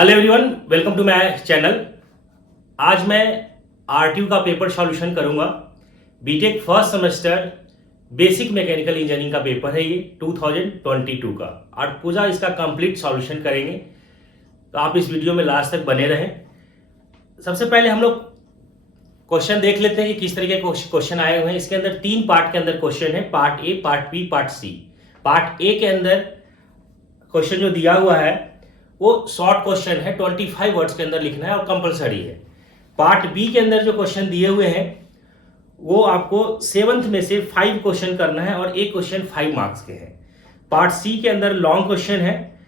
Hello everyone, welcome to my channel. आज मैं RTU का पेपर सॉल्यूशन करूंगा। BTech first semester basic mechanical engineering का पेपर है ये 2022 का, और पूरा इसका कंप्लीट सॉल्यूशन करेंगे। तो आप इस वीडियो में लास्ट तक बने रहें। सबसे पहले हम लोग क्वेश्चन देख लेते हैं कि किस तरीके के क्वेश्चन आए हुए हैं। इसके अंदर 3 पार्ट के अंदर क्वेश्चन है, part A, part B, part C. Part A के अंदर क्वेश्चन जो दिया हुआ है वो शॉर्ट क्वेश्चन है, 25 वर्ड्स के अंदर लिखना है और कंपलसरी है। पार्ट बी के अंदर जो क्वेश्चन दिए हुए हैं वो आपको 7th में से 5 क्वेश्चन करना है और एक क्वेश्चन 5 मार्क्स के हैं। पार्ट सी के अंदर लॉन्ग क्वेश्चन है,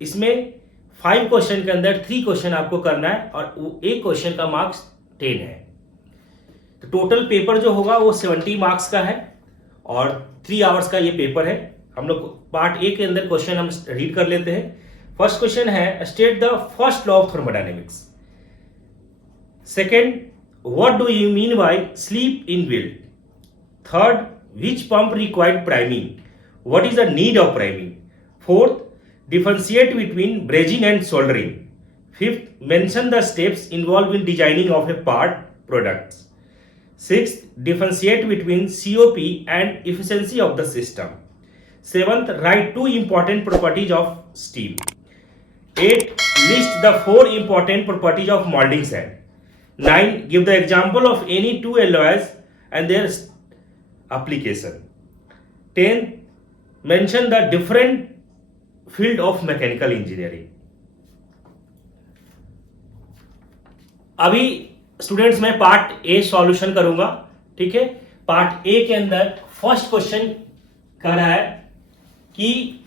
इसमें 5 क्वेश्चन के अंदर 3 क्वेश्चन आपको करना है और एक क्वेश्चन का मार्क्स 10 है। तो टोटल पेपर जो होगा वो 70 मार्क्स का है और 3 आवर्स का ये पेपर है। हम लोग पार्ट ए के अंदर क्वेश्चन हम रीड कर लेते हैं। फर्स्ट क्वेश्चन है, state the first law of thermodynamics. Second, what do you mean by slip in wild. Third, which pump required priming, what is the need of priming. Fourth, differentiate between brazing and soldering. Fifth, mention the steps involve in designing of a part products. Sixth, differentiate between COP and efficiency of the system. Seventh, write 2 important properties of steel. 8, list the 4 important properties of molding sand. 9, give the example of any 2 alloys and their application. 10, mention the different field of mechanical engineering. अभी students मैं part A solution करूंगा, ठीक है। Part A के अंदर first question कह रहा है कि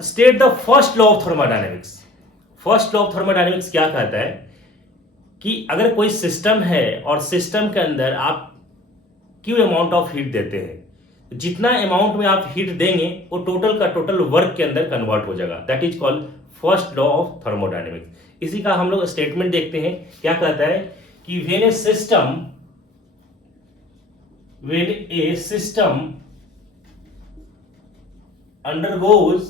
state the first law of thermodynamics. First law of thermodynamics क्या कहता है कि अगर कोई सिस्टम है और सिस्टम के अंदर आप क्यू अमाउंट ऑफ हीट देते हैं, जितना अमाउंट में आप हीट देंगे वो टोटल का टोटल वर्क के अंदर कन्वर्ट हो जाएगा। That is called first law of thermodynamics. इसी का हम लोग स्टेटमेंट देखते हैं। क्या कहता है कि when A system undergoes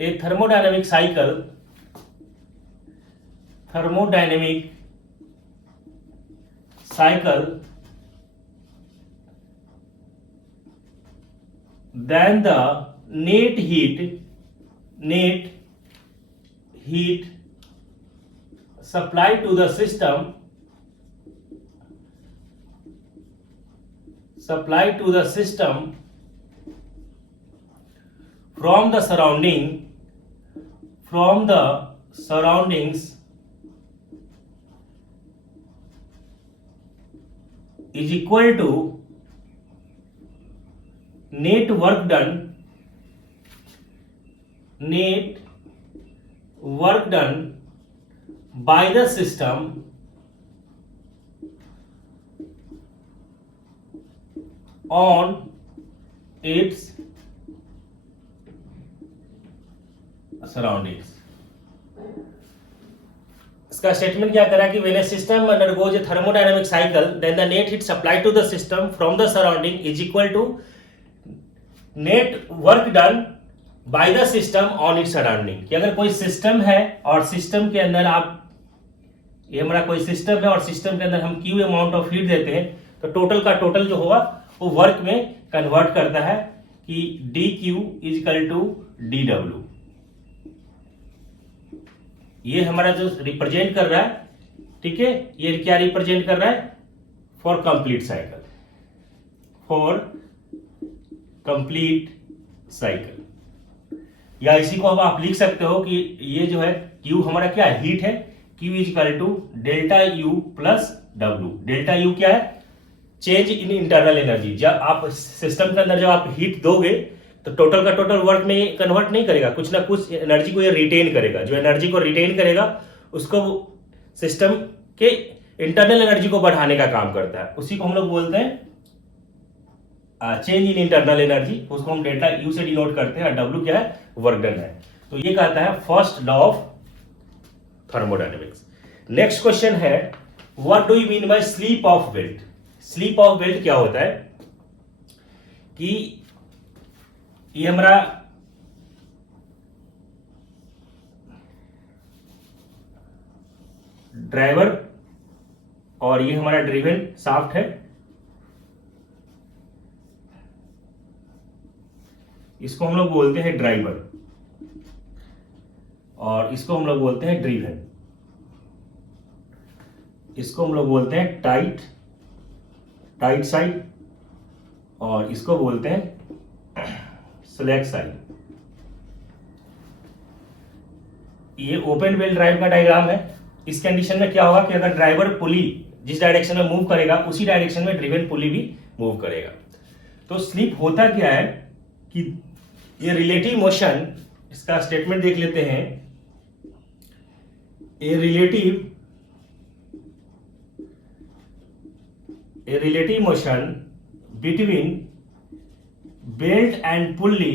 A thermodynamic cycle then the net heat supplied to the system from the surroundings is equal to net work done by the system on its surroundings। इसका statement क्या करा कि when a system undergoes a thermodynamic cycle then the net heat supplied to the system from the surrounding is equal to net work done by the system on its surrounding. कि अगर कोई system है और system के अंदर ये हमारा कोई सिस्टम है और सिस्टम के अंदर हम क्यू अमाउंट ऑफ हीट देते हैं तो टोटल का टोटल जो होगा वो वर्क में कन्वर्ट करता है कि D Q is equal to D W. ये हमारा जो रिप्रेजेंट कर रहा है, ठीक है, ये क्या रिप्रेजेंट कर रहा है, for complete cycle, for complete cycle. या इसी को अब आप लिख सकते हो कि ये जो है Q हमारा क्या है, हीट है। Q is equal to delta U plus W। Delta U क्या है, चेंज इन इंटरनल एनर्जी। जब आप सिस्टम के अंदर जब आप हीट दोगे तो टोटल का टोटल वर्क में कन्वर्ट नहीं करेगा, कुछ ना कुछ एनर्जी को ये रिटेन करेगा। जो एनर्जी को रिटेन करेगा उसको सिस्टम के इंटरनल एनर्जी को बढ़ाने का काम करता है। उसी को हम लोग बोलते हैं चेंज इन इंटरनल एनर्जी, उसको हम डेल्टा यू से डिनोट करते हैं और डब्ल्यू क्या है, वर्क डन है। तो ये कहता है first law of thermodynamics. Next question है, what do you mean by slip of belt. Slip of belt क्या होता है कि ये हमारा ड्राइवर और ये हमारा ड्रिवन शाफ्ट है, इसको हम लोग बोलते हैं ड्राइवर और इसको हम लोग बोलते हैं ड्रिवन। इसको हम लोग बोलते हैं टाइट साइड और इसको बोलते हैं स्लैक साइड। ये ओपन व्हील ड्राइव का डायग्राम है। इस कंडीशन में क्या होगा कि अगर ड्राइवर पुली जिस डायरेक्शन में मूव करेगा उसी डायरेक्शन में ड्रिवन पुली भी मूव करेगा। तो स्लिप होता क्या है कि ये रिलेटिव मोशन, इसका स्टेटमेंट देख लेते हैं। ए relative motion between belt and pulley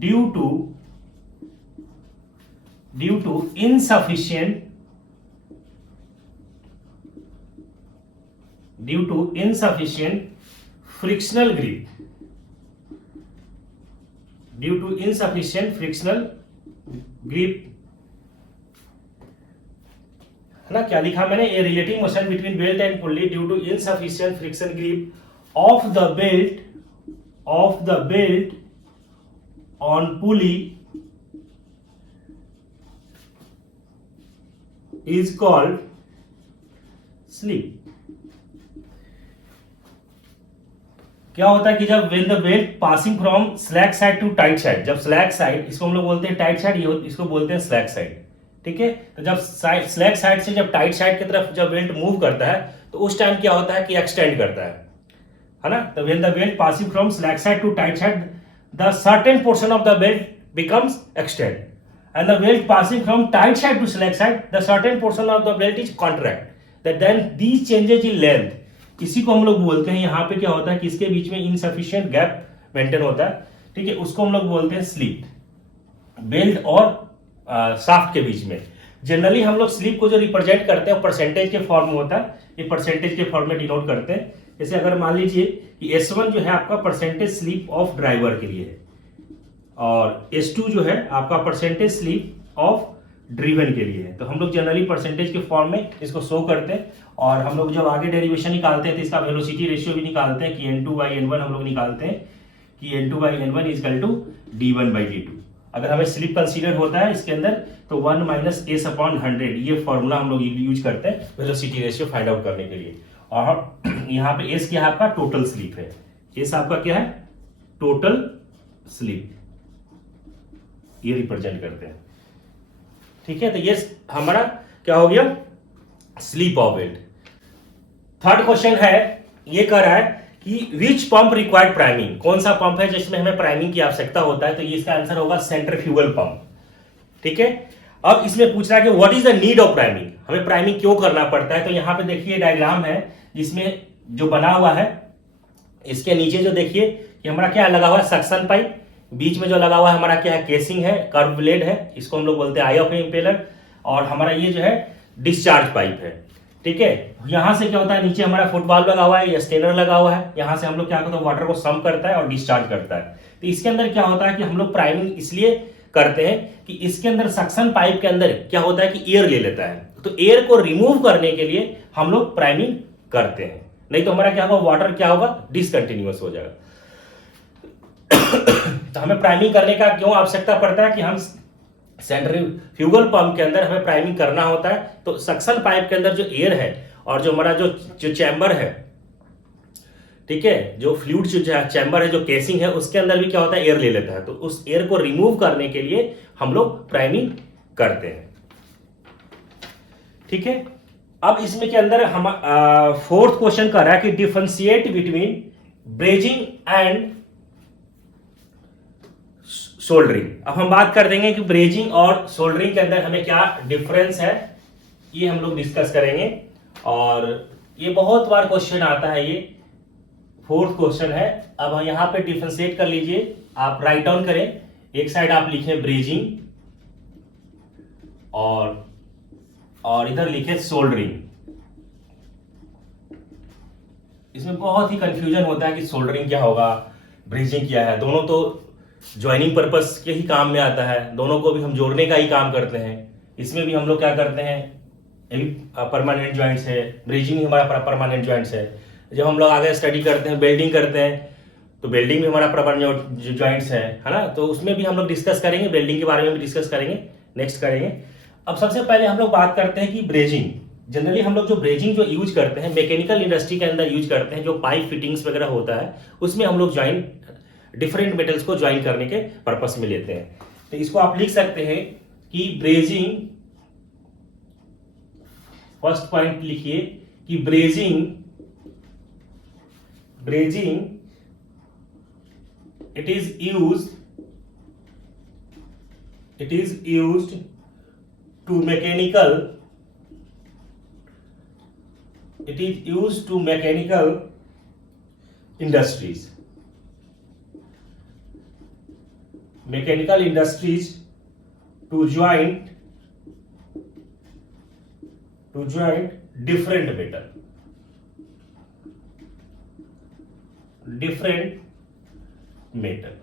due to insufficient frictional grip, है ना। क्या लिखा मैंने? A relative motion between belt and pulley due to insufficient friction grip of the belt on pulley is called slip. क्या होता है कि जब when the belt passing from slack side to tight side, जब स्लैक साइड, इसको हम लोग बोलते हैं टाइट साइड, इसको बोलते हैं स्लैक साइड, ठीक है। तो जब स्लैक साइड से जब टाइट साइड की तरफ जब बेल्ट मूव करता है तो उस टाइम क्या होता है कि एक्सटेंड करता है ना। तो when the belt passing from slack side to tight side the certain portion of the belt becomes extend and the belt passing from tight side to slack side the certain portion of the belt is contract, that then these changes in length, इसी को हम लोग बोलते हैं, यहाँ पे क्या होता है कि इसके बीच में इनसफिशिएंट गैप मेंटेन होता है, ठीक है, उसको हम लोग बोलते हैं स्लिप। बेल्ट और शाफ्ट के बीच में जनरली हम लोग स्लिप को जो रिप्रेजेंट करते हैं परसेंटेज के फॉर्म में होता है, ये परसेंटेज के फॉर्म में डिनोट करते हैं। जैसे अगर मान लीजिए कि S1 जो है आपका परसेंटेज स्लिप ऑफ ड्राइवर के लिए है और S2 जो है आपका परसेंटेज स्लिप ऑफ ड्रिवन के लिए है। तो हम लोग जनरली परसेंटेज के फॉर्म में इसको शो करते हैं और हम लोग जब आगे डेरिवेशन निकालते हैं तो इसका वेलोसिटी रेशियो भी निकालते हैं कि N2/N1 हम लोग निकालते हैं कि N2/N1 is equal to D1/D2। अगर हमें स्लिप कंसीडर होता है इसके अंदर तो 1 - S/100 ये फॉर्मूला हम लोग यूज करते हैं वेलोसिटी रेशियो फाइंड आउट करने के लिए। और यहाँ पे S क्या है आपका टोटल स्लिप है, S आपका क्या है टोटल स्लिप, ये रिप्रेजेंट करते हैं, ठीक है। तो ये हमारा क्या हो गया slip of belt. Third question है, ये कह रहा है कि विच पंप रिक्वायर्ड प्राइमिंग, कौन सा पंप है जिसमें हमें प्राइमिंग की आवश्यकता होता है, तो ये इसका आंसर होगा सेंट्रीफ्यूगल पंप, ठीक है। अब इसमें पूछ रहा है कि what is the need of priming, हमें प्राइमिंग क्यों करना पड़ता है। तो यहाँ पे देखिए डायग्राम है जिसमें जो बना हुआ है, इसके नीचे जो देखिए कि हमारा क्या लगा हुआ है सक्शन पाइप, बीच में जो लगा हुआ है हमारा क्या है केसिंग है, कर्व ब्लेड है, इसको हम लोग बोलते हैं आई ऑफ इंपेलर, और हमारा ये जो है डिस्चार्ज पाइप है, ठीक है। यहां से क्या होता है नीचे हमारा फुटबॉल लगा हुआ है या स्टेनर लगा हुआ है, यहां से हम लोग क्या करते हैं वाटर को सम करता है और डिस्चार्ज करता है। तो इसके अंदर क्या होता है कि हम लोग प्राइमिंग इसलिए करते हैं कि इसके अंदर सक्शन पाइप के अंदर क्या होता है कि एयर ले लेता है, तो एयर को रिमूव करने के लिए हम लोग प्राइमिंग करते हैं, नहीं तो हमारा क्या होगा वाटर क्या होगा डिसकंटिन्यूअस हो जाएगा। तो हमें प्राइमिंग करने का क्यों आवश्यकता पड़ता है कि हम सेंट्रीफ्यूगल पंप के अंदर हमें प्राइमिंग करना होता है। तो सक्शन पाइप के अंदर जो एयर है और जो हमारा जो चैम्बर है, ठीक है, जो फ्लूइड जो चैम्बर है जो केसिंग है उसके अंदर भी क्या होता है एयर ले लेता है, तो उस एयर को रिमूव करने के लिए हम लोग प्राइमिंग करते हैं, ठीक है। अब इसमें के अंदर हम फोर्थ क्वेश्चन कर रहा है कि differentiate between brazing and soldering. अब हम बात कर देंगे कि ब्रेजिंग और सोल्डरिंग के अंदर हमें क्या डिफरेंस है, ये हम लोग डिस्कस करेंगे। और ये बहुत बार क्वेश्चन आता है, ये फोर्थ क्वेश्चन है। अब यहां पे डिफरेंशिएट कर लीजिए, आप राइट डाउन करें, एक साइड आप लिखें ब्रेजिंग और इधर लिखे सोल्डरिंग। इसमें बहुत ही कंफ्यूजन होता है कि सोल्डरिंग क्या होगा ब्रेजिंग क्या है, दोनों तो ज्वाइनिंग पर्पस के ही काम में आता है, दोनों को भी हम जोड़ने का ही काम करते हैं। इसमें भी हम लोग क्या करते हैं, परमानेंट ज्वाइंट्स है, ब्रिजिंग हमारा परमानेंट ज्वाइंट्स है। जब हम लोग आगे स्टडी करते हैं, वेल्डिंग करते हैं, तो वेल्डिंग में हमारा परमानेंट ज्वाइंट्स है ना, तो उसमें भी हम लोग डिस्कस करेंगे, वेल्डिंग के बारे में भी डिस्कस करेंगे, नेक्स्ट करेंगे। अब सबसे पहले हम लोग बात करते हैं कि ब्रेजिंग, जनरली हम लोग जो ब्रेजिंग जो यूज करते हैं मैकेनिकल इंडस्ट्री के अंदर यूज करते हैं, जो पाइप फिटिंग्स वगैरह होता है उसमें हम लोग ज्वाइन डिफरेंट मेटल्स को ज्वाइन करने के पर्पस में लेते हैं। तो इसको आप लिख सकते हैं कि ब्रेजिंग, फर्स्ट पॉइंट लिखिए कि brazing it is used to mechanical industries to join different metal.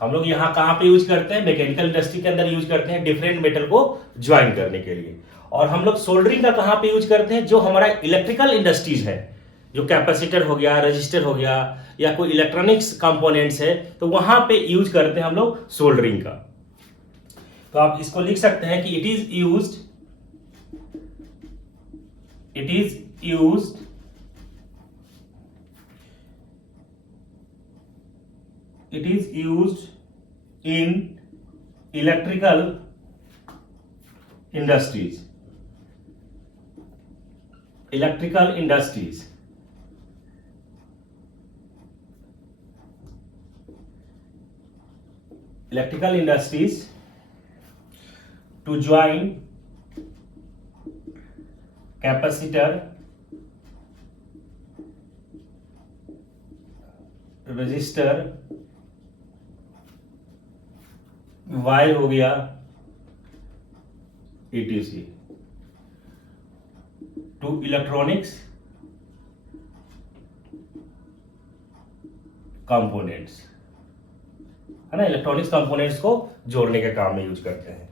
हम लोग यहां कहां पे यूज करते हैं, मैकेनिकल इंडस्ट्री के अंदर यूज करते हैं डिफरेंट मेटल को ज्वाइन करने के लिए। और हम लोग सोल्डरिंग का कहां पे यूज करते हैं, जो हमारा इलेक्ट्रिकल इंडस्ट्रीज है, जो कैपेसिटर हो गया, रजिस्टर हो गया, या कोई इलेक्ट्रॉनिक्स कंपोनेंट्स है, तो वहां पे यूज करते हैं हम लोग सोल्डरिंग का। तो आप इसको लिख सकते हैं कि it is used in electrical industries to join capacitor, resistor, wire हो गया, ETC टू इलेक्ट्रॉनिक्स कंपोनेंट्स, है ना, इलेक्ट्रॉनिक्स कंपोनेंट्स को जोड़ने के काम में यूज करते हैं।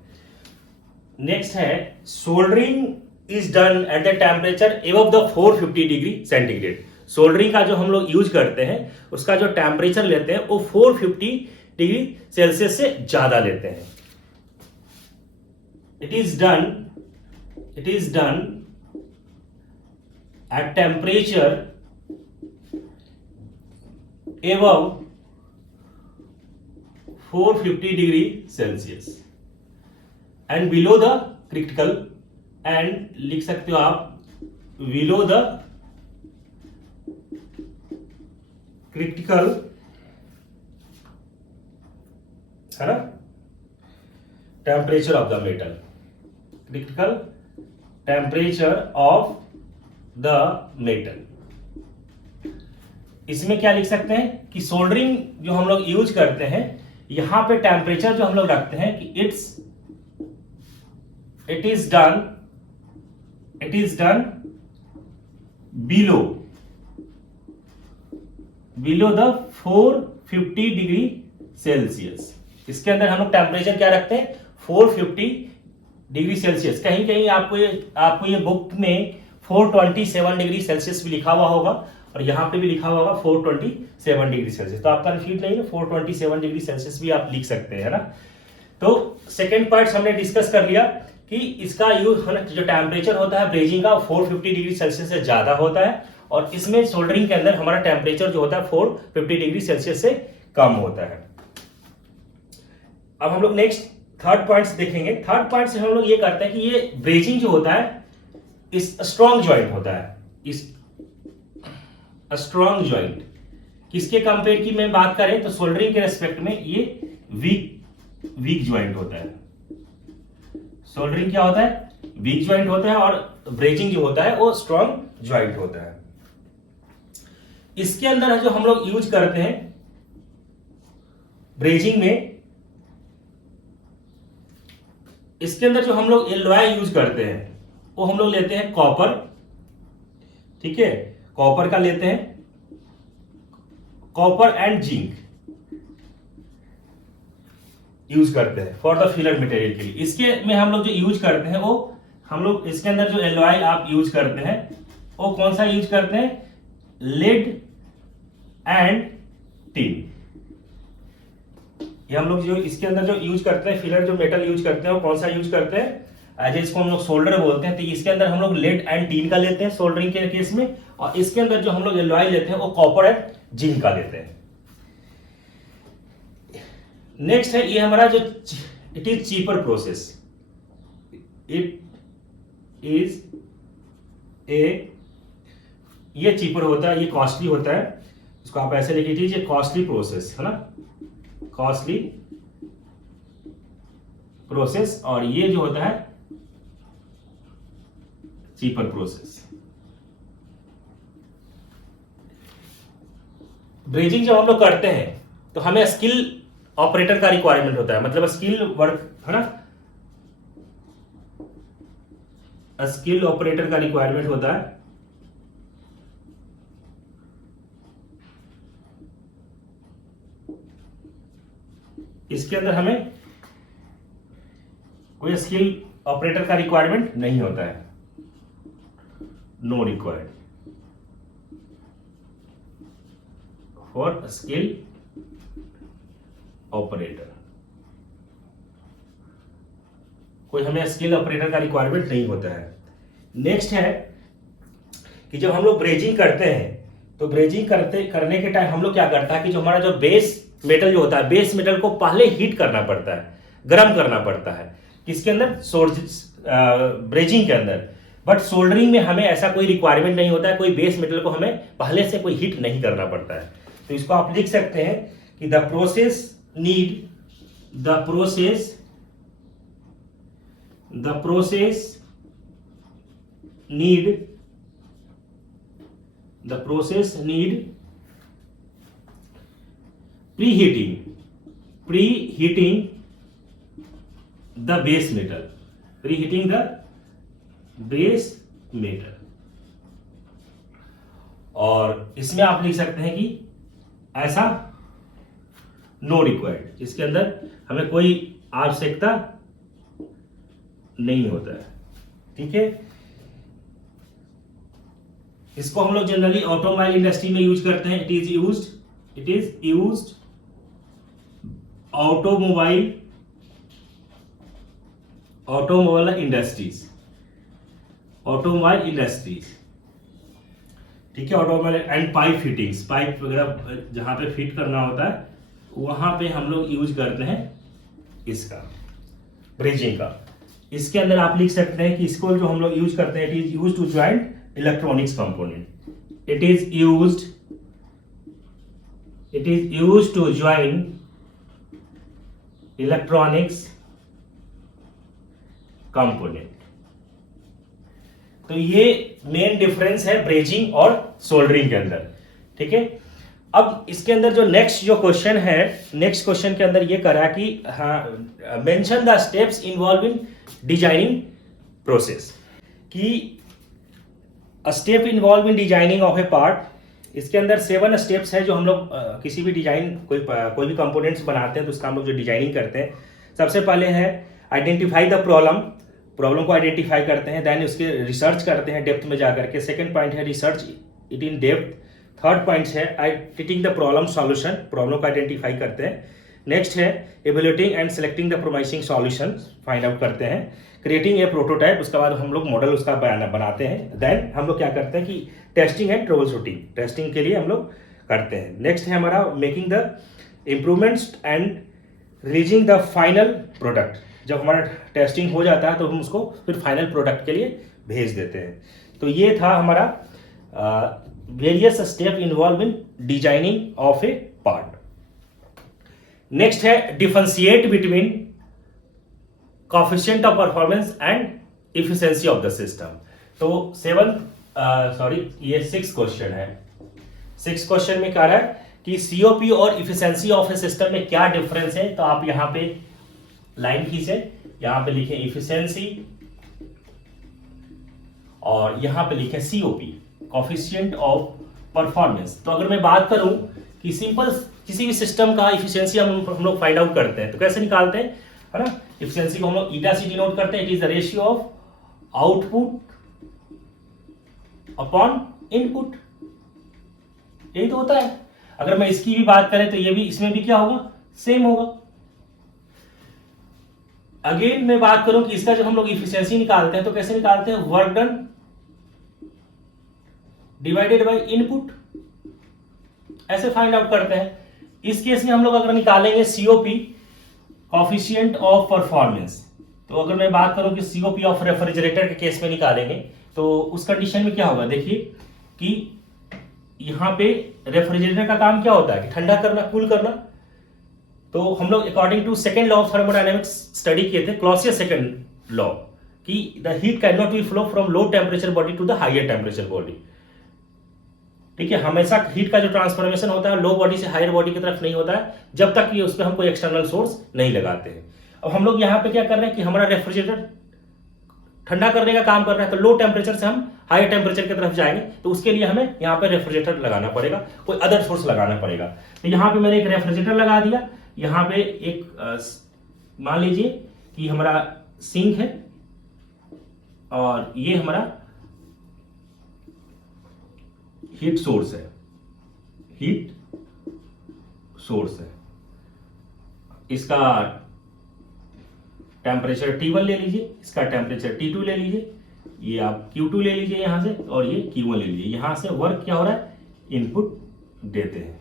नेक्स्ट है soldering is done at the temperature above the 450 degree centigrade. Soldering का जो हम लोग यूज करते हैं उसका जो टेम्परेचर लेते हैं वो 450 डिग्री सेल्सियस से ज्यादा लेते हैं। It is done at temperature above 450 degree Celsius and below the critical, and लिख सकते हो आप बिलो द क्रिटिकल, है ना, temperature of the metal, critical temperature of the metal. इसमें क्या लिख सकते हैं कि सोल्डरिंग जो हम लोग यूज करते हैं, यहां पे टेम्परेचर जो हम लोग रखते हैं कि it is done below the 450 degree Celsius. इसके अंदर हम लोग टेम्परेचर क्या रखते हैं, 450 डिग्री सेल्सियस। कहीं कहीं आपको ये बुक में 427 डिग्री सेल्सियस भी लिखा हुआ होगा, और यहां पे भी लिखा हुआ होगा 427 डिग्री सेल्सियस। तो आपका कंफ्यूज नहीं है, 427 डिग्री सेल्सियस भी आप लिख सकते हैं ना। तो सेकेंड पार्ट हमने डिस्कस कर लिया कि इसका यूज, जो टेम्परेचर होता है ब्रेजिंग का 450 डिग्री सेल्सियस से ज्यादा होता है, और इसमें सोल्डरिंग के अंदर हमारा टेम्परेचर जो होता है 450 डिग्री सेल्सियस से कम होता है। अब हम लोग नेक्स्ट थर्ड पॉइंट्स देखेंगे। थर्ड पॉइंट से हम लोग ये करते हैं कि ये ब्रेजिंग जो होता है इस स्ट्रॉन्ग ज्वाइंट होता है, इस स्ट्रॉन्ग ज्वाइंट किसके कंपेयर की मैं बात करें तो सोल्डरिंग के रेस्पेक्ट में ये वीक ज्वाइंट होता है। सोल्डरिंग क्या होता है, वीक ज्वाइंट होता है, और ब्रेजिंग जो होता है वो स्ट्रॉन्ग ज्वाइंट होता है। इसके अंदर जो हम लोग यूज करते हैं ब्रेजिंग में, इसके अंदर जो हम लोग एलॉय यूज करते हैं वो हम लोग लेते हैं कॉपर, ठीक है, कॉपर का लेते हैं, कॉपर एंड जिंक, यूज करते हैं फॉर द फिलर मटेरियल के लिए। इसके में हम लोग जो यूज करते हैं वो हम लोग इसके अंदर जो एलॉय आप यूज करते हैं वो कौन सा यूज करते हैं, लेड एंड टिन। ये हम लोग जो इसके अंदर जो यूज करते हैं फिलर जो मेटल यूज करते हैं वो कौन सा यूज करते हैं, एज इसको हम लोग सोल्डर बोलते हैं। तो इसके अंदर हम लोग लेड एंड टीन का लेते हैं सोल्डरिंग के केस में, और इसके अंदर जो हम लोग एलॉय लेते हैं वो कॉपर एंड जिंक का लेते हैं। नेक्स्ट है ये हमारा जो it is cheaper process, it is ये चीपर होता है, ये कॉस्टली होता है, इसको आप ऐसे लिख लीजिए कॉस्टली प्रोसेस है ना, कॉस्टली प्रोसेस। और ये जो होता है चीपर प्रोसेस। ब्रेजिंग जब हम लोग करते हैं तो हमें स्किल ऑपरेटर का रिक्वायरमेंट होता है, मतलब स्किल वर्क है ना, स्किल ऑपरेटर का रिक्वायरमेंट होता है। इसके अंदर हमें कोई स्किल ऑपरेटर का रिक्वायरमेंट नहीं होता है, no required for skill operator. कोई हमें स्किल ऑपरेटर का रिक्वायरमेंट नहीं होता है। नेक्स्ट है कि जब हम लोग ब्रेजिंग करते हैं तो ब्रेजिंग करने के टाइम हम लोग क्या करता है कि जो हमारा जो बेस मेटल जो होता है, बेस मेटल को पहले हीट करना पड़ता है, गर्म करना पड़ता है, किसके अंदर, ब्रेजिंग के अंदर। बट सोल्डरिंग में हमें ऐसा कोई रिक्वायरमेंट नहीं होता है, कोई बेस मेटल को हमें पहले से कोई हीट नहीं करना पड़ता है। तो इसको आप लिख सकते हैं कि the process need preheating the base metal। और इसमें आप लिख सकते हैं कि ऐसा नो रिक्वायर्ड, इसके अंदर हमें कोई आवश्यकता नहीं होता है। ठीक है, इसको हम लोग जनरली ऑटोमोबाइल इंडस्ट्री में यूज करते हैं। It is used automobile industries. ठीक है, automobile and pipe fittings, pipe वगैरह जहां पे फिट करना होता है वहां पे हम लोग यूज करते हैं इसका, ब्रेजिंग का। इसके अंदर आप लिख सकते हैं कि इसको जो हम लोग यूज करते हैं, it is used to join electronics component. It is used to join electronics component. तो ये मेन डिफरेंस है ब्रेजिंग और सोल्डरिंग के अंदर। ठीक है, अब इसके अंदर जो नेक्स्ट क्वेश्चन है, नेक्स्ट क्वेश्चन के अंदर ये करा कि mention the steps involve in designing process, कि step involve in designing of a part. इसके अंदर 7 स्टेप्स है जो हम लोग किसी भी डिजाइन कोई भी कंपोनेंट्स बनाते हैं तो उसका हम लोग जो डिजाइनिंग करते हैं। सबसे पहले है आइडेंटिफाई द प्रॉब्लम को आइडेंटिफाई करते हैं, देन उसके रिसर्च करते हैं डेप्थ में जाकर के। सेकंड पॉइंट है research it in depth. Third point है identifying the problem solution, problem को आइडेंटिफाई करते हैं। नेक्स्ट है evaluating and selecting the promising solution, find out करते हैं। क्रिएटिंग ए प्रोटोटाइप, उसके बाद हम लोग मॉडल उसका बनाते हैं। देन हम लोग क्या करते हैं कि testing and trouble shooting, testing के लिए हम लोग करते हैं। नेक्स्ट है हमारा making the improvements and releasing the final product. जब हमारा टेस्टिंग हो जाता है तो हम उसको फिर फाइनल प्रोडक्ट के लिए भेज देते हैं। तो ये था हमारा various step involve in designing of a part. Next है differentiate between coefficient of performance and efficiency of the system. तो 6 क्वेश्चन है। 6 क्वेश्चन में कह रहा है कि सीओपी और इफिशिएंसी ऑफ ए सिस्टम में क्या डिफरेंस है। तो आप यहां पे लाइन खींचे, यहां पे लिखें इफिशिएंसी और यहां पे लिखें सीओपी, कोएफिशिएंट ऑफ परफॉर्मेंस। तो अगर मैं बात करूं कि कि सिंपल किसी भी सिस्टम का इफिशियंसी हम लोग फाइंड आउट करते हैं तो कैसे निकालते हैं, है ना। इफिशियंसी को हम लोग ईटा से डिनोट करते हैं, it is the ratio of output upon input, यही तो होता है। अगर मैं इसकी भी बात करें तो ये भी, इसमें भी क्या होगा, सेम होगा। अगेन मैं बात करूं कि इसका जब हम लोग इफिशियंसी निकालते हैं तो कैसे निकालते हैं, work done divided by input, ऐसे फाइंड आउट करते हैं। इस केस में हम लोग अगर निकालेंगे सीओपी, कोएफिशिएंट ऑफ परफॉर्मेंस, तो अगर मैं बात करूं कि सीओपी ऑफ रेफ्रिजरेटर के केस में निकालेंगे तो उस कंडीशन में क्या होगा, देखिए कि यहां पे रेफ्रिजरेटर का काम क्या होता है कि ठंडा करना, कूल करना। तो हम लोग according to second law of thermodynamics study किए थे, क्लॉसियस सेकंड लॉ, कि the heat cannot be flow from low temperature body to the higher temperature body. ठीक है, हमेशा हीट का जो ट्रांसफॉर्मेशन होता है लो बॉडी से हायर बॉडी की तरफ नहीं होता है जब तक कि उस पर हम कोई एक्सटर्नल सोर्स नहीं लगाते हैं। अब हम लोग यहाँ पे क्या कर रहे हैं कि हमारा रेफ्रिजरेटर ठंडा करने का काम कर रहा है, तो लो टेम्परेचर से हम हायर टेम्परेचर की तरफ जाएंगे, तो उसके लिए हमें यहाँ पे रेफ्रिजरेटर लगाना पड़ेगा, कोई अदर सोर्स लगाना पड़ेगा। तो यहाँ पे मैंने एक रेफ्रिजरेटर लगा दिया, यहाँ पे एक मान लीजिए कि हमारा सिंक है और ये हमारा हीट सोर्स है, हीट सोर्स है। इसका टेम्परेचर T1 ले लीजिए, इसका टेम्परेचर T2 ले लीजिए, ये आप Q2 ले लीजिए यहां से, और ये Q1 ले लीजिए। यहां से वर्क क्या हो रहा है, इनपुट देते हैं।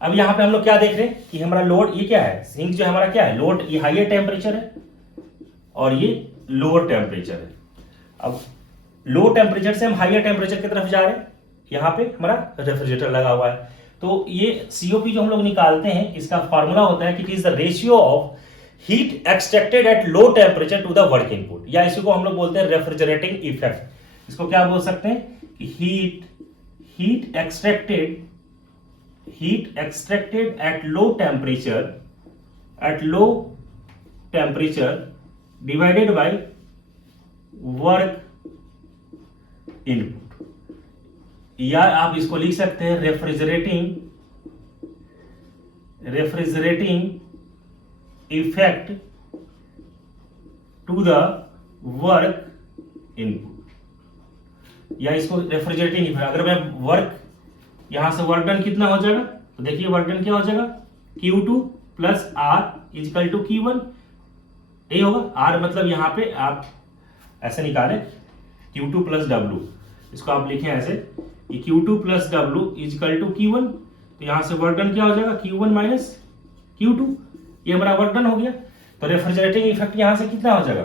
अब यहां पे हम लोग क्या देख रहे हैं कि हमारा लोड, ये क्या है, सिंक जो हमारा क्या है, लोड, ये हायर टेम्परेचर है और ये लोअर टेम्परेचर है। अब लो टेम्परेचर से हम हायर टेम्परेचर की तरफ जा रहे हैं, यहाँ पे हमारा रेफ्रिजरेटर लगा हुआ है। तो ये सीओपी जो हम लोग निकालते हैं, इसका फॉर्मूला होता है कि it is the ratio of heat extracted at low temperature to the work input, या इसी को हम लोग बोलते हैं रेफ्रिजरेटिंग इफेक्ट। इसको क्या बोल सकते हैं कि heat extracted at low temperature divided by work input, या आप इसको लिख सकते हैं refrigerating effect to the work input, या इसको रेफ्रिजरेटिंग इफेक्ट। अगर मैं वर्क, यहां से वर्क डन कितना हो जाएगा, तो देखिए वर्क डन क्या हो जाएगा, Q2 plus R is equal to Q1, यही होगा। R मतलब यहां पे आप ऐसे निकालें Q2 प्लस W, इसको आप लिखें ऐसे कि Q2 plus W is equal to Q1, तो यहां से वर्क डन क्या हो जाएगा, Q1 माइनस Q2, ये हमारा वर्क डन हो गया। तो रेफ्रिजरेटिंग इफेक्ट यहां से कितना हो जाएगा,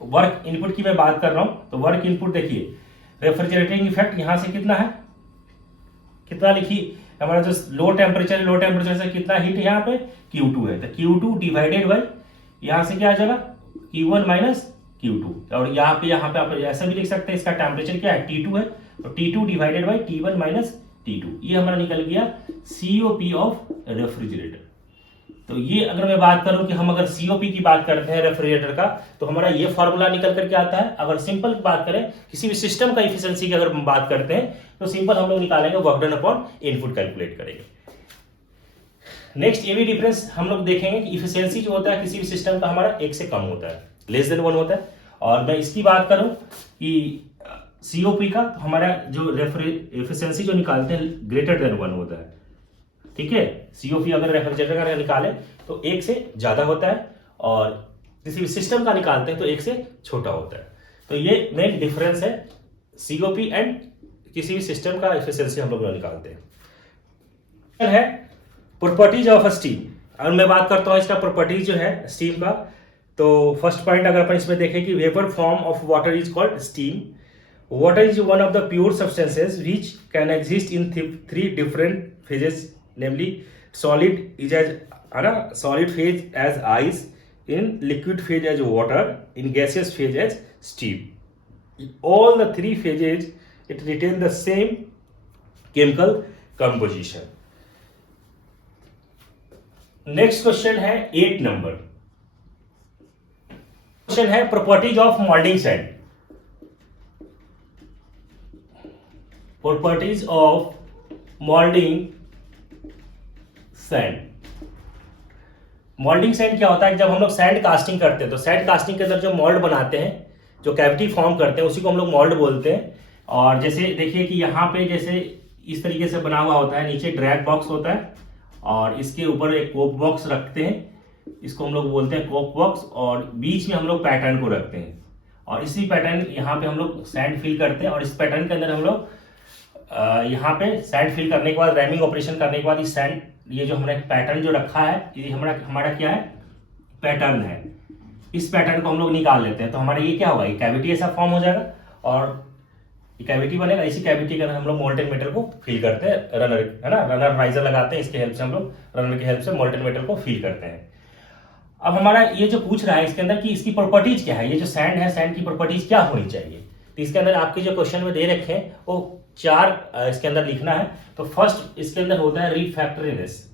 वर्क इनपुट की मैं बात कर रहा हूं, तो वर्क इनपुट देखिए रेफ्रिजरेटिंग इफेक्ट यहां से कितना है, कितना लिखिए, हमारा जो लो टेम्परेचर है, लो टेम्परेचर से कितना हीट है यहाँ पे, Q2 है, तो Q2 डिवाइडेड बाय यहां से क्या आ जाएगा, Q1 माइनस Q2, और यहाँ पे आप ऐसा भी लिख सकते हैं, इसका टेम्परेचर क्या है, T2 है, तो T2 divided by T1 minus T2, ये हमारा निकल गया COP ऑफ रेफ्रिजरेटर। तो ये अगर मैं बात करूं कि हम अगर COP की बात करते हैं रेफ्रिजरेटर का, तो हमारा ये फॉर्मूला निकल करके आता है। अगर सिंपल बात करें किसी भी सिस्टम का इफिशियंसी की अगर हम बात करते हैं, तो सिंपल हम लोग निकालेंगे work done upon input calculate करेंगे। नेक्स्ट ये भी डिफरेंस हम लोग देखेंगे कि इफिशियंसी जो होता है किसी भी सिस्टम का हमारा 1 से कम होता है, लेस देन 1 होता है। और मैं इसकी बात करूं कि COP का, तो हमारा जो इफिशियंसी जो निकालते हैं ग्रेटर देन 1 होता है। ठीक है, COP अगर रेफ्रिजरेटर का निकाले तो 1 से ज्यादा होता है, और किसी भी सिस्टम का निकालते हैं तो 1 से छोटा होता है। तो ये मेन डिफरेंस है COP एंड किसी भी सिस्टम का इफिशियंसी हम लोग निकालते हैं। है प्रॉपर्टीज ऑफ स्टीम। अगर मैं बात करता हूं इसका प्रॉपर्टीज जो है स्टीम का, तो फर्स्ट पॉइंट अगर अपन इसमें देखें कि vapour form of water is called steam. Water is one of the pure substances which can exist in 3 different phases, namely solid is as solid phase as ice, in liquid phase as water, in gaseous phase as steam. In all the 3 phases it retain the same chemical composition. Next question है 8 number question है properties of moulding sand. Properties of moulding sand. Moulding sand क्या होता है, जब हम लोग sand casting करते हैं तो सैंड कास्टिंग के अंदर जो मोल्ड बनाते हैं, जो कैविटी फॉर्म करते हैं, उसी को हम लोग मोल्ड बोलते हैं। और जैसे देखिए कि यहाँ पे जैसे इस तरीके से बना हुआ होता है, नीचे ड्रैग बॉक्स होता है और इसके ऊपर एक कोप बॉक्स रखते हैं, इसको हम लोग बोलते हैं कोप बॉक्स, और बीच में हम लोग पैटर्न को रखते हैं और इसी पैटर्न यहाँ पे हम लोग सैंड फिल करते हैं। और इस पैटर्न के अंदर हम लोग यहाँ पे सैंड फिल करने के बाद, रैमिंग ऑपरेशन करने के बाद इस सैंड, ये जो हमने पैटर्न जो रखा है, ये हमारा क्या है, पैटर्न है। इस पैटर्न को हम लोग निकाल लेते हैं तो हमारा ये क्या होगा, ये कैविटी ऐसा फॉर्म हो जाएगा और ये कैविटी बनेगा। इसी कैविटी के अंदर हम लोग मोल्टेन मेटल को फिल करते हैं, रनर है ना, रनर राइजर लगाते हैं, इसके हेल्प से हम लोग रनर की हेल्प से मोल्टेन मेटल को फिल करते हैं। अब हमारा ये जो पूछ रहा है इसके अंदर कि इसकी प्रॉपर्टीज क्या है, ये जो सैंड है, सैंड की प्रॉपर्टीज क्या होनी चाहिए। तो इसके अंदर आपके जो क्वेश्चन में दे रखे हैं वो 4 इसके अंदर लिखना है। तो फर्स्ट इसके अंदर होता है रिफ्रैक्टरीनेस।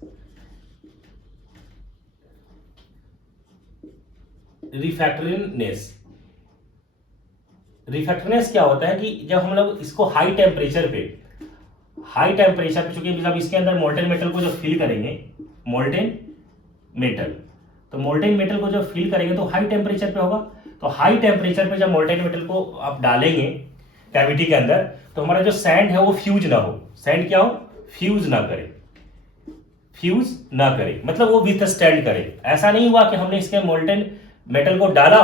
रिफ्रैक्टरीनेस क्या होता है कि जब हम लोग इसको हाई टेम्परेचर पे चूंकि जब इसके अंदर मोल्टेन मेटल को जो फिल करेंगे, मोल्टेन मेटल को जब फिल करेंगे तो हाई टेम्परेचर पे होगा। तो हाई टेम्परेचर पे जब मोल्टेन मेटल को आप डालेंगे कैविटी के अंदर, तो हमारा जो सैंड है वो फ्यूज ना हो। सैंड क्या हो, फ्यूज ना करे, मतलब वो विथ स्टैंड करे। ऐसा नहीं हुआ कि हमने इसके मोल्टेन मेटल को डाला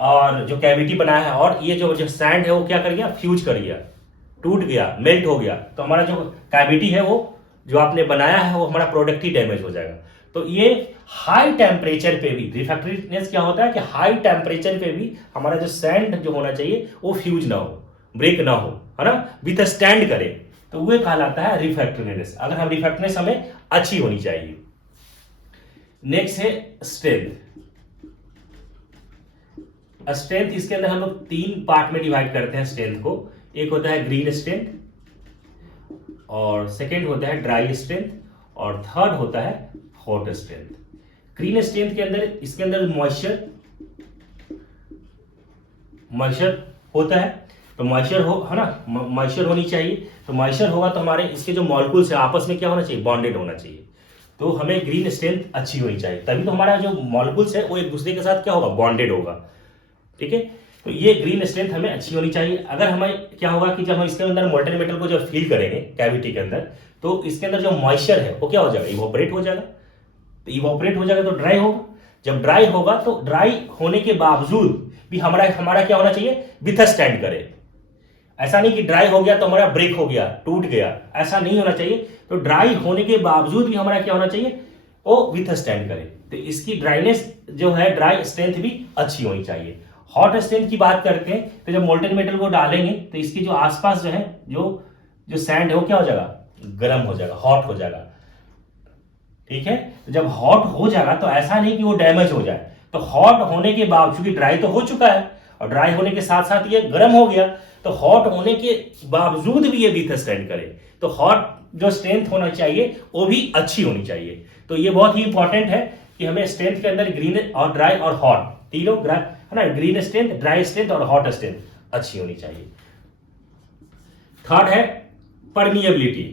और जो कैविटी बनाया है और ये जो सैंड है वो क्या कर गया, फ्यूज कर गया, टूट गया, मेल्ट हो गया, तो हमारा जो कैविटी है वो जो आपने बनाया है वो हमारा प्रोडक्ट ही डैमेज हो जाएगा। तो ये हाई टेम्परेचर पे भी रिफ्रैक्टरीनेस क्या होता है कि हाई टेम्परेचर पे भी हमारा जो सैंड जो होना चाहिए वो फ्यूज ना हो, ब्रेक ना हो, है ना, विथ स्टैंड करे, तो वो कहलाता है रिफ्रैक्टरीनेस। अगर हम रिफ्रैक्टरीनेस हमें अच्छी होनी चाहिए। नेक्स्ट है स्ट्रेंथ। स्ट्रेंथ इसके अंदर हम लोग 3 पार्ट में डिवाइड करते हैं स्ट्रेंथ को। एक होता है ग्रीन स्ट्रेंथ, और सेकेंड होता है ड्राई स्ट्रेंथ, और थर्ड होता है हॉट स्ट्रेंथ। ग्रीन स्ट्रेंथ के अंदर इसके अंदर मॉइस्चर होता है, तो मॉइस्चर है ना, मॉइस्चर होनी चाहिए। तो मॉइस्चर होगा तो हमारे इसके जो मॉलिक्यूल्स है आपस में क्या होना चाहिए, बॉन्डेड होना चाहिए। तो हमें ग्रीन स्ट्रेंथ अच्छी होनी चाहिए, तभी तो हमारा जो मॉलिक्यूल्स है वो एक दूसरे के साथ क्या होगा, बॉन्डेड होगा। ठीक है, तो ये ग्रीन स्ट्रेंथ हमें अच्छी होनी चाहिए। अगर हमें क्या होगा कि जब हम इसके अंदर मोल्टेन मेटल को जब फील करेंगे कैविटी के अंदर, तो इसके अंदर जो मॉइस्चर है वो क्या हो जाएगा, इवोपरेट हो जाएगा। तो इवोपरेट हो जाएगा तो ड्राई होगा। जब ड्राई होगा तो ड्राई होने के बावजूद भी हमारा क्या होना चाहिए, विथ स्टैंड करे। ऐसा नहीं कि ड्राई हो गया तो हमारा ब्रेक हो गया, टूट गया, ऐसा नहीं होना चाहिए। तो ड्राई होने के बावजूद भी हमारा क्या होना चाहिए, वो विथ स्टैंड करे। तो इसकी ड्राइनेस जो है, ड्राई स्ट्रेंथ भी अच्छी होनी चाहिए। हॉट स्ट्रेंथ की बात करते हैं तो जब मोल्टेन मेटल को डालेंगे तो इसके जो आसपास जो है, जो सैंड है वो क्या हो जाएगा, गर्म हो जाएगा, हॉट हो जाएगा। ठीक है, तो जब हॉट हो जाएगा तो ऐसा नहीं कि वो डैमेज हो जाए। तो हॉट होने के बाद, चूंकि ड्राई तो हो चुका है और ड्राई होने के साथ साथ ये गर्म हो गया, तो हॉट होने के बावजूद भी ये विथ स्टैंड करे। तो हॉट जो स्ट्रेंथ होना चाहिए वो भी अच्छी होनी चाहिए। तो ये बहुत ही इंपॉर्टेंट है कि हमें स्ट्रेंथ के अंदर ग्रीन और ड्राई और हॉट तीनों है ना, ग्रीन स्ट्रेंथ, ड्राई स्ट्रेंथ और हॉट स्ट्रेंथ अच्छी होनी चाहिए। थर्ड है परमिएबिलिटी।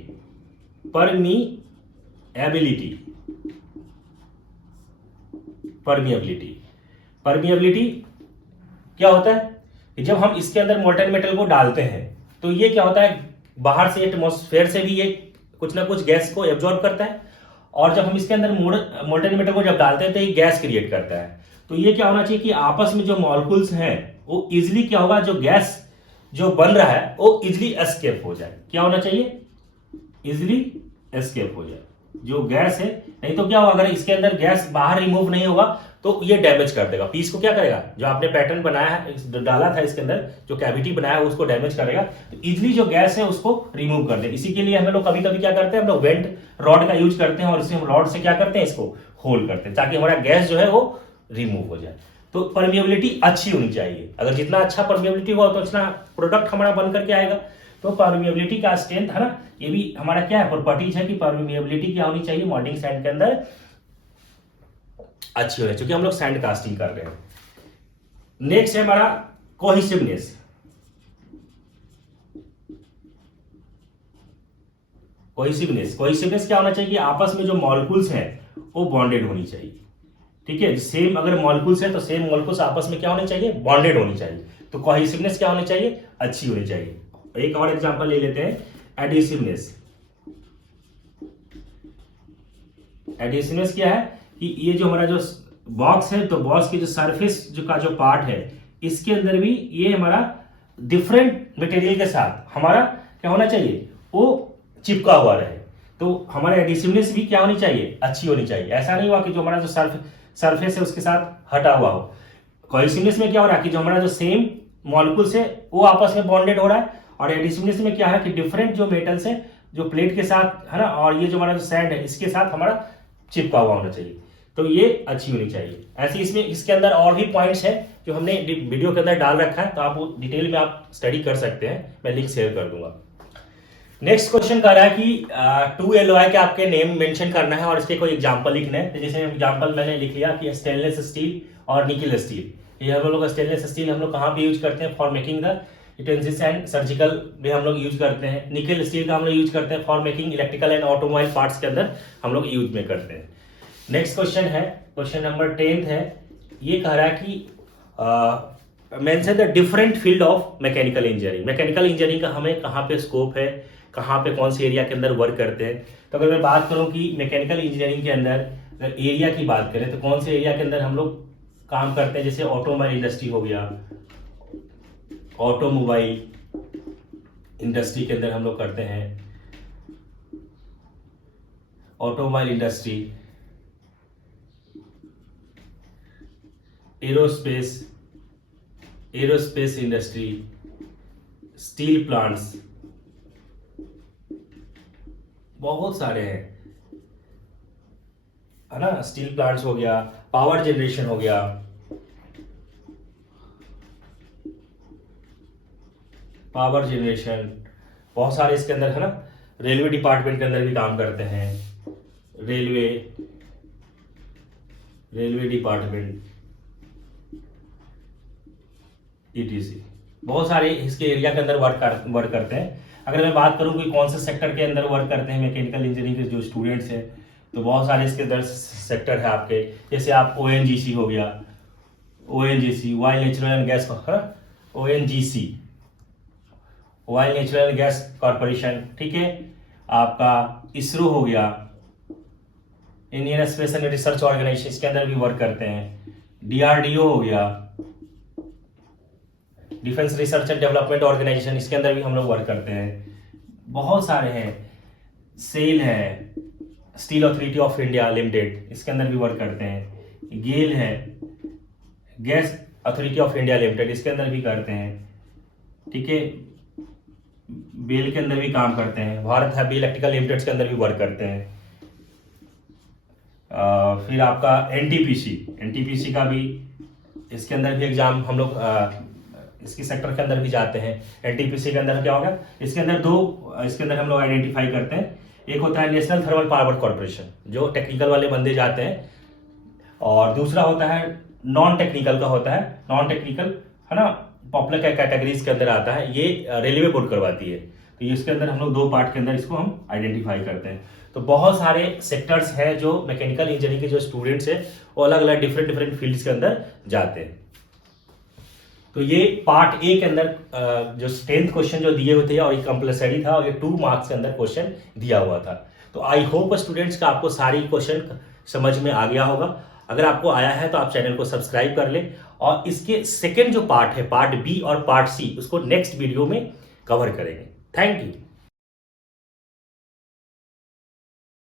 परमिएबिलिटी क्या होता है कि जब हम इसके अंदर मोल्टेन मेटल को डालते हैं तो ये क्या होता है, बाहर से एटमॉस्फेयर से भी ये कुछ ना कुछ गैस को एब्जॉर्ब करता है, और जब हम इसके अंदर मोल्टेन मेटल को जब डालते हैं तो ये गैस क्रिएट करता है। तो ये क्या होना चाहिए कि आपस में जो मॉलिक्यूल्स हैं वो इजिली क्या होगा, जो गैस जो बन रहा है वो इजिली एस्केप हो जाए। क्या होना चाहिए, इजिली एस्केप हो जाए जो गैस है। नहीं तो क्या होगा, अगर इसके अंदर गैस बाहर रिमूव नहीं होगा तो ये डैमेज कर देगा, पीस को क्या करेगा, जो आपने पैटर्न बनाया है, डाला था इसके अंदर, जो कैविटी बनाया है उसको डैमेज करेगा। तो इजिली जो गैस है उसको रिमूव कर दे। इसी के लिए हम लोग कभी कभी क्या करते हैं, हम लोग वेंट रॉड का यूज करते हैं और इसे हम रॉड से क्या करते हैं, इसको होल्ड करते हैं ताकि हमारा गैस जो है वो रिमूव हो जाए। तो परमिएबिलिटी अच्छी होनी चाहिए। अगर जितना अच्छा परमिएबिलिटी होगा तो उतना प्रोडक्ट हमारा बन करके आएगा। तो परमिएबिलिटी का स्ट्रेंथ है ना, ये भी हमारा क्या है, प्रॉपर्टीज है कि परमिएबिलिटी क्या होनी चाहिए मोल्डिंग सैंड के अंदर अच्छी होनी, क्योंकि हम लोग सैंड कास्टिंग कर रहे हैं। नेक्स्ट है हमारा कोहेसिवनेस। कोहेसिवनेस क्या होना चाहिए कि आपस में जो मॉलिक्यूल्स हैं वो बॉन्डेड होनी चाहिए। ठीक है, सेम अगर मॉलिक्यूल्स है तो सेम मॉलिक्यूल्स आपस में क्या होने चाहिए, बॉन्डेड होनी चाहिए। तो कोहेसिवनेस क्या होनी चाहिए, अच्छी होनी चाहिए। एक और एग्जांपल ले लेते हैं, एडिसिवनेस। एडिसिवनेस क्या है कि ये जो हमारा जो बॉक्स है, तो बॉक्स की जो सरफेस जो पार्ट है, इसके अंदर भी ये हमारा डिफरेंट मटेरियल के साथ हमारा क्या होना चाहिए, वो चिपका हुआ रहे। तो हमारा एडिसिवनेस भी क्या होनी चाहिए, अच्छी होनी चाहिए। ऐसा नहीं हुआ कि जो हमारा जो सरफेस है उसके साथ हटा हुआ हो। कोहेसिवनेस में क्या हो रहा है कि जो हमारा जो सेम मॉलिक्यूल्स है वो आपस में बॉन्डेड हो रहा है, और एडिसिवनेस में क्या है कि डिफरेंट जो मेटल्स है जो प्लेट के साथ है ना, और ये जो हमारा जो सैंड है इसके साथ हमारा चिपका हुआ होना चाहिए। तो ये अच्छी होनी चाहिए। ऐसे इसमें इसके अंदर और भी पॉइंट्स हैं जो हमने वीडियो के अंदर डाल रखा है, तो आप डिटेल में आप स्टडी कर सकते हैं, मैं लिंक शेयर कर दूंगा। नेक्स्ट क्वेश्चन कह रहा है कि 2 एलॉय के आपके नेम मेंशन करना है और इसके कोई एग्जांपल लिखना है। तो जैसे एग्जांपल मैंने लिख लिया कि स्टेनलेस स्टील और निकल स्टील। ये हम लोग स्टेनलेस स्टील हम लोग कहाँ पे यूज करते हैं, for making the utensils and surgical में हम लोग यूज करते हैं। निकल स्टील का हम लोग यूज करते हैं for making electrical and automobile parts के अंदर हम लोग यूज में करते हैं। नेक्स्ट क्वेश्चन है, क्वेश्चन नंबर 10 है। ये कह रहा है कि mention the different field of mechanical engineering. Mechanical engineering का हमें कहाँ पे स्कोप है, कहाँ पे कौन से एरिया के अंदर वर्क करते हैं। तो अगर मैं बात करूँ कि मैकेनिकल इंजीनियरिंग के अंदर अगर एरिया की बात करें तो कौन से एरिया के अंदर हम लोग काम करते हैं, जैसे ऑटोमोबाइल इंडस्ट्री हो गया, ऑटोमोबाइल इंडस्ट्री के अंदर हम लोग करते हैं, automobile industry, aerospace industry, steel plants, बहुत सारे हैं, है ना। स्टील प्लांट्स हो गया, पावर जनरेशन हो गया, बहुत सारे इसके अंदर है ना। रेलवे डिपार्टमेंट के अंदर भी काम करते हैं, रेलवे डिपार्टमेंट ईटीसी, बहुत सारे इसके एरिया के अंदर वर्क करते हैं। अगर मैं बात करूं कि कौन से सेक्टर के अंदर वर्क करते हैं मैकेनिकल इंजीनियरिंग के जो स्टूडेंट्स हैं, तो बहुत सारे इसके अंदर सेक्टर है आपके। जैसे आप ओएनजीसी हो गया, ONGC oil natural and gas, ONGC oil natural and gas corporation, ठीक है। आपका इसरो हो गया, Indian space and research organisation, इसके अंदर भी वर्क करते हैं। डीआरडीओ हो गया, defence research and development organisation, इसके अंदर भी हम लोग वर्क करते हैं। बहुत सारे हैं, सेल है, steel authority of India limited, इसके अंदर भी वर्क करते हैं। गेल है, gas authority of India limited, इसके अंदर भी करते हैं, ठीक है। बेल के अंदर भी काम करते हैं। भारत हैवी इलेक्ट्रिकल लिमिटेड के अंदर भी वर्क करते हैं। फिर आपका एनटीपीसी का भी, इसके अंदर भी एग्जाम हम लोग इसके सेक्टर के अंदर भी जाते हैं। एनटीपीसी के अंदर क्या होगा, इसके अंदर हम लोग आइडेंटिफाई करते हैं। एक होता है नेशनल थर्मल पावर कॉर्पोरेशन, जो टेक्निकल वाले बंदे जाते हैं, और दूसरा होता है नॉन टेक्निकल का होता है। नॉन टेक्निकल है ना, पॉपुलर कैटेगरीज के अंदर आता है, ये रेलवे बोर्ड करवाती है। तो इसके अंदर हम लोग 2 पार्ट के अंदर इसको हम आइडेंटिफाई करते हैं। तो बहुत सारे सेक्टर्स हैं जो मैकेनिकल इंजीनियरिंग के जो स्टूडेंट्स हैं वो अलग अलग डिफरेंट फील्ड्स के अंदर जाते हैं। तो ये पार्ट ए के अंदर जो 10th क्वेश्चन जो दिए हुए थे, और ये कंपल्सरी था, और ये 2 मार्क्स के अंदर क्वेश्चन दिया हुआ था। तो आई होप स्टूडेंट्स का आपको सारी क्वेश्चन समझ में आ गया होगा। अगर आपको आया है तो आप चैनल को सब्सक्राइब कर लें, और इसके सेकेंड जो पार्ट है, पार्ट बी और पार्ट सी, उसको नेक्स्ट वीडियो में कवर करेंगे। Thank you.